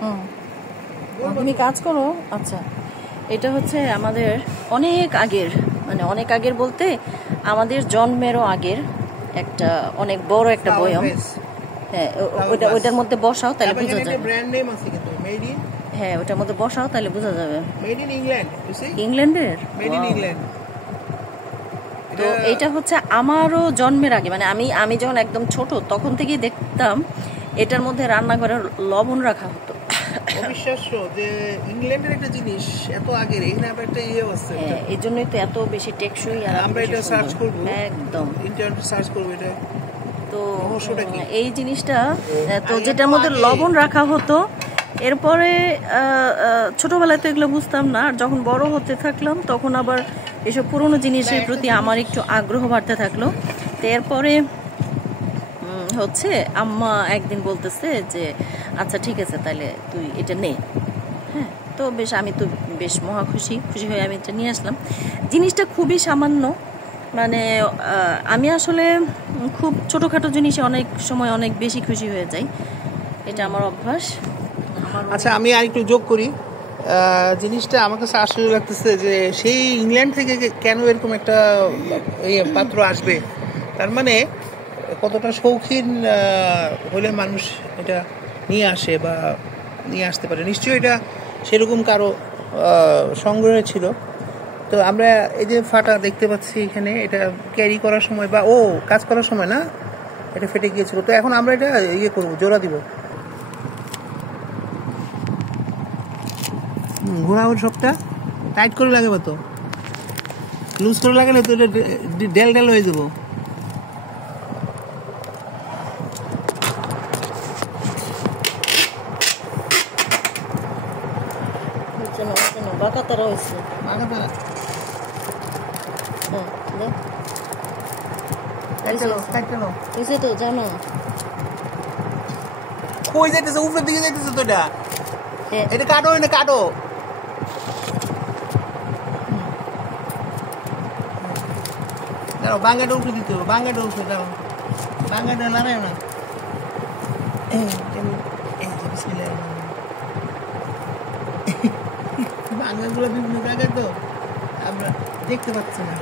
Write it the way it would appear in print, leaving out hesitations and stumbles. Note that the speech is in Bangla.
হুম, তুমি কাজ করো। আচ্ছা, এটা হচ্ছে আমাদের অনেক আগের, মানে অনেক আগের বলতে আমাদের জন্মেরও আগের একটা অনেক বড় একটা বয়ম। হ্যাঁ, ওইটার মধ্যে বসাও তাহলে বোঝা যাবে। ব্র্যান্ড নেম আছে কিন্তু মেড ইন। হ্যাঁ, ওটার মধ্যে বসাও তাহলে বোঝা যাবে। Made in England, you see? ইংল্যান্ডের? Made in England. তো এটা হচ্ছে আমারও জন্মের আগে, মানে আমি যখন একদম ছোট তখন থেকেই দেখতাম এটার মধ্যে রান্নাঘরে লবণ রাখা হতো। অবিশ্বাস্য যে ইংল্যান্ডের একটা জিনিস এত আগের, এখানে আবার একটা ইয়ে আছে। হ্যাঁ, এই জন্যই তো এত বেশি টেকসই। আর আমরা এটা সার্চ করব, একদম ইন্টারনেটে সার্চ করব এটা। তো এই জিনিসটা, তো যেটার মধ্যে লবণ রাখা হতো, এরপরে ছোটবেলায় তো এগুলো বুঝতাম না, আর যখন বড় হতে থাকলাম তখন আবার এসব পুরনো জিনিসের প্রতি আমার একটু আগ্রহ বাড়তে থাকলো। তো এরপরে হচ্ছে আম্মা একদিন বলতেছে যে আচ্ছা ঠিক আছে তাহলে তুই এটা নে। হ্যাঁ, তো বেশ, আমি তো বেশ মহা খুশি হয়ে আমি এটা নিয়ে আসলাম। জিনিসটা খুবই সামান্য, মানে আমি আসলে খুব ছোটোখাটো জিনিসে অনেক সময় অনেক বেশি খুশি হয়ে যাই, এটা আমার অভ্যাস। আচ্ছা, আমি আর একটু যোগ করি। জিনিসটা আমার কাছে আশ্চর্য লাগতেছে যে সেই ইংল্যান্ড থেকে কেন এরকম একটা পাত্র আসবে। তার মানে কতটা শৌখিন হলে মানুষ এটা নিয়ে আসে বা নিয়ে আসতে পারে। নিশ্চয়ই এটা সেরকম কারো সংগ্রহে ছিল। তো আমরা এই যে ফাটা দেখতে পাচ্ছি এখানে, এটা ক্যারি করার সময় বা কাজ করার সময় না, এটা ফেটে গিয়েছিল। তো এখন আমরা এটা ইয়ে করবো, জোড়া দিব। ঘোরাও সবটা টাইট করে লাগাবো, তো লুজ করে লাগালে তো এটা ডেল হয়ে যাবো। বাঁকাতারা হয়েছে, তো জানো কই যাইতেছে, উপরের দিকে যাইতেছে তো এটা। এটা কাটো, এটা কাটো। দাঁড়াও, বাঙ্গাটা উপরে দিতে হবে, বাঙ্গাটা উপরে দাও, বাঙ্গাটা নাড়ায় না। বাঙ্গাগুলো বিভিন্ন জায়গায় তো আমরা দেখতে পাচ্ছি না।